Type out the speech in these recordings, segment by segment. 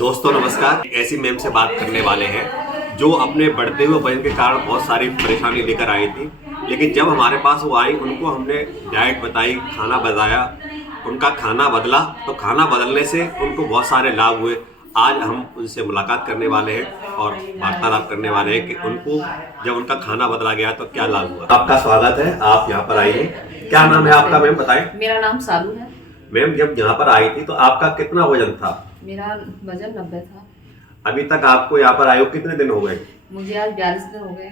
दोस्तों नमस्कार। ऐसी मैम से बात करने वाले हैं जो अपने बढ़ते हुए वजन के कारण बहुत सारी परेशानी लेकर आई थी, लेकिन जब हमारे पास वो आई उनको हमने डाइट बताई, खाना बताया, उनका खाना बदला तो खाना बदलने से उनको बहुत सारे लाभ हुए। आज हम उनसे मुलाकात करने वाले हैं और वार्तालाप करने वाले हैं कि उनको जब उनका खाना बदला गया तो क्या लाभ हुआ। आपका स्वागत है, आप यहाँ पर आइए। क्या नाम है आपका मैम, बताएं। मेरा नाम सालू है। मैम जब यहाँ पर आई थी तो आपका कितना वजन था? मेरा वजन 90 था। अभी तक आपको यहाँ पर आए हो कितने दिन हो गए? मुझे आज 42 दिन हो गए।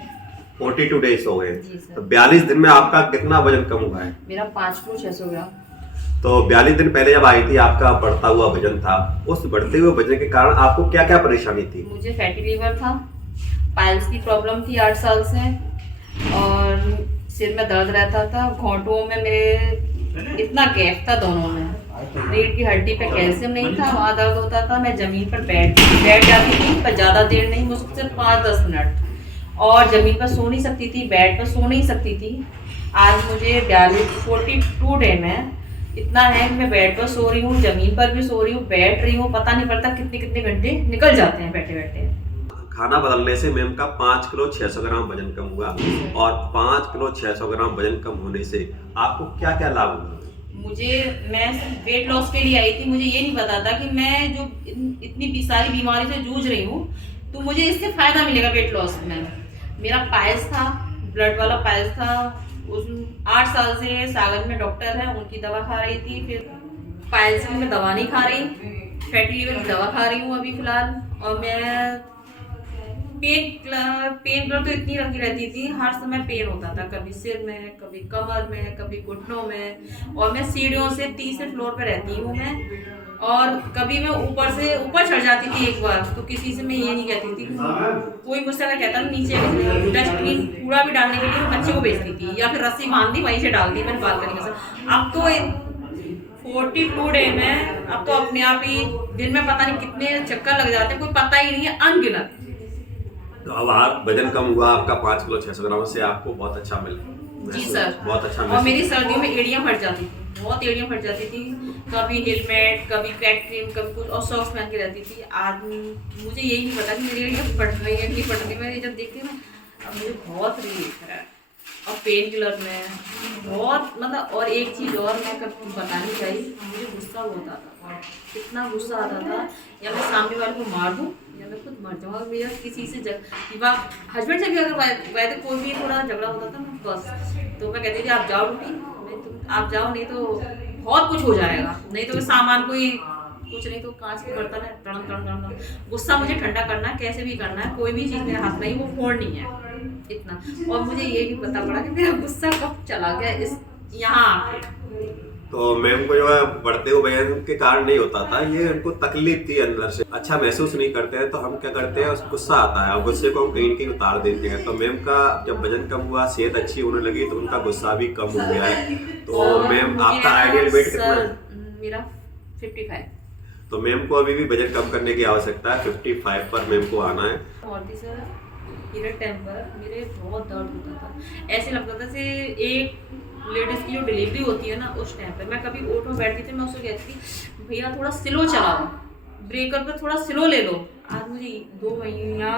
42 डेज हो गए। जी सर। तो 42 दिन में आपका कितना वजन कम हुआ है? मेरा 5 किलो 600 ग्राम। तो 42 दिन पहले जब आई थी आपका बढ़ता हुआ वजन था, उस बढ़ते हुए वजन के कारण आपको क्या क्या परेशानी थी? मुझे फैटी लीवर था, पाइल्स की प्रॉब्लम थी 8 साल से, और सिर में दर्द रहता था, घोंटुओं में मेरे इतना गैप था, दोनों में रीढ़ की हड्डी पे कैल्शियम नहीं था, वहाँ दर्द होता था। मैं जमीन पर बैठ जाती थी, पर ज़्यादा देर नहीं, मुझसे 5-10 मिनट, और जमीन पर सो नहीं सकती थी, बेड पर सो नहीं सकती थी। आज मुझे 42 डे में इतना है कि मैं बेड पर सो रही हूँ, जमीन पर भी सो रही हूँ, बैठ रही हूँ, पता नहीं पड़ता कितने कितने घंटे निकल जाते हैं बैठे बैठे। खाना बदलने से मैम का 5 किलो 600 ग्राम वजन कम हुआ, और 5 किलो 600 ग्राम वजन कम होने से आपको क्या क्या लाभ हुआ? मैं वेट लॉस के लिए आई थी। मुझे ये नहीं पता था कि मैं जो इतनी सारी बीमारी से जूझ रही हूँ तो मुझे इससे फायदा मिलेगा वेट लॉस में। मेरा पाइल्स था, ब्लड वाला पाइल्स था। उस 8 साल से सागर में डॉक्टर है, उनकी दवा खा रही थी। फिर पाइल्स की मैं दवा नहीं खा रही, फैटी लीवर की दवा खा रही हूँ अभी फिलहाल। और मैं पेन तो इतनी रखी रहती थी, हर समय पेन होता था, कभी सिर में, कभी कमर में, कभी घुटनों में। और मैं सीढ़ियों से 30 फ्लोर पे रहती हूँ मैं, और कभी मैं ऊपर चढ़ जाती थी एक बार, तो किसी से मैं ये नहीं कहती थी, कोई मुझसे अगर कहता ना नीचे डस्टबिन कूड़ा भी डालने के लिए मैं बच्चे को भेजती थी, या फिर रस्सी बांध दी वहीं से डाल दी मैंने बालकनी में से। अब तो 42 डे में अब तो अपने आप ही दिन में पता नहीं कितने चक्कर लग जाते हैं, कोई पता ही नहीं है, अनगिनत। तो अब आप वजन कम हुआ आपका 5 किलो 600 ग्राम से, आपको बहुत अच्छा मिला। जी सर, बहुत अच्छा। और मेरी सर्दियों में एड़ियाँ फट जाती थी, बहुत एड़ियाँ फट जाती थी, कभी हेलमेट, कभी क्रैक क्रीम, कभी कुछ, और सॉक्स पहन के रहती थी। आज मुझे यही नहीं पता कि मेरी एड़ियाँ फट रही है नहीं फट रही। मैं जब देखती हूँ अब मुझे बहुत रिलीफ है। और पेन किलर में बहुत मतलब, और एक चीज़ और मैं कभी बतानी चाहिए, मुझे गुस्सा बहुत आता था, कितना गुस्सा आता था, या मैं सामने वाले को मार दूँ या मैं खुद मर जाऊँ। अगर मेरा किसी से हस्बैंड से भी अगर वैसे कोई भी थोड़ा झगड़ा होता था ना, बस तो मैं कहती थी आप जाओ ड्यूटी, आप जाओ, नहीं तो बहुत कुछ हो जाएगा, नहीं तो सामान कोई कुछ नहीं तो कांच के बर्तन है, टन टन टन। गुस्सा मुझे ठंडा करना है, कैसे भी करना है, कोई भी चीज़ मेरे हाथ में ही वो फोड़नी है, इतना। और मुझे ये भी पता पड़ा कि मेरा गुस्सा कब चला गया इस यहाँ। तो मैम को जो है बढ़ते हुए वजन के कारण नहीं होता था, ये उनको तकलीफ थी, अंदर से अच्छा महसूस नहीं करते हैं, तो हम क्या करते हैं, गुस्सा आता है और गुस्से को हम कहीं कहीं उतार देते हैं। तो मैम का जब वजन कम हुआ, सेहत अच्छी होने लगी, तो उनका गुस्सा भी कम हो गया है। तो मैम आपका आइडियल वेट कितना है? मेरा 55। तो मैम को अभी भी वजन कम करने की आवश्यकता है, 55 पर मैम को आना है। और भी सर, पीरियड टाइम पर मेरे बहुत दर्द होता था, ऐसे लगता था जैसे एक लेडीज़ की जो डिलीवरी होती है ना, उस टाइम पे मैं कभी ऑटो में बैठती थी, मैं उससे कहती थी भैया थोड़ा स्लो चलाओ, ब्रेकर पर थोड़ा स्लो ले लो। आज मुझे 2 महीना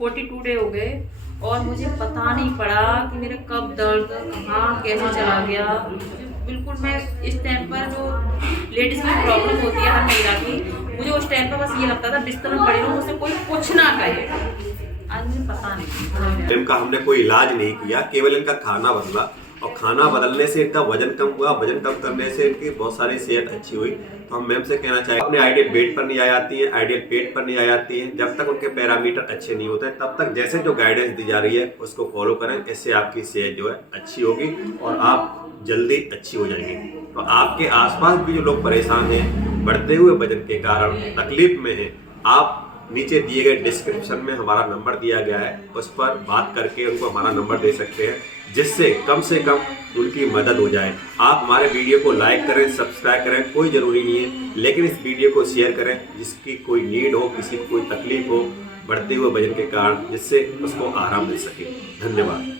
42 डे हो गए और मुझे पता नहीं पड़ा कि मेरे कब दर्द कहाँ कैसे चला गया। बिल्कुल मैं इस टाइम पर जो लेडीज़ की प्रॉब्लम होती है हर महिला की, मुझे उस टाइम पर बस ये लगता था बिस्तर में पड़ी हूँ, मुझसे कोई कुछ ना कहे। आज मुझे पता नहीं। इनका हमने कोई इलाज नहीं किया, केवल इनका खाना बदला, और खाना बदलने से इनका वजन कम हुआ। वजन कम करने से इनकी बहुत सारी सेहत अच्छी हुई। तो हम मैम से कहना चाहेंगे, अपने आइडियल वेट पर नहीं आ जाती है, आइडियल पेट पर नहीं आ जाती है, जब तक उनके पैरामीटर अच्छे नहीं होते तब तक जैसे जो गाइडेंस दी जा रही है उसको फॉलो करें। इससे आपकी सेहत जो है अच्छी होगी और आप जल्दी अच्छी हो जाएंगी। तो आपके आसपास भी जो लोग परेशान हैं, बढ़ते हुए वजन के कारण तकलीफ में हैं, आप नीचे दिए गए डिस्क्रिप्शन में हमारा नंबर दिया गया है, उस पर बात करके उनको हमारा नंबर दे सकते हैं, जिससे कम से कम उनकी मदद हो जाए। आप हमारे वीडियो को लाइक करें, सब्सक्राइब करें, कोई ज़रूरी नहीं है, लेकिन इस वीडियो को शेयर करें जिसकी कोई नीड हो, किसी को कोई तकलीफ हो बढ़ते हुए वजन के कारण, जिससे उसको आराम मिल सके। धन्यवाद।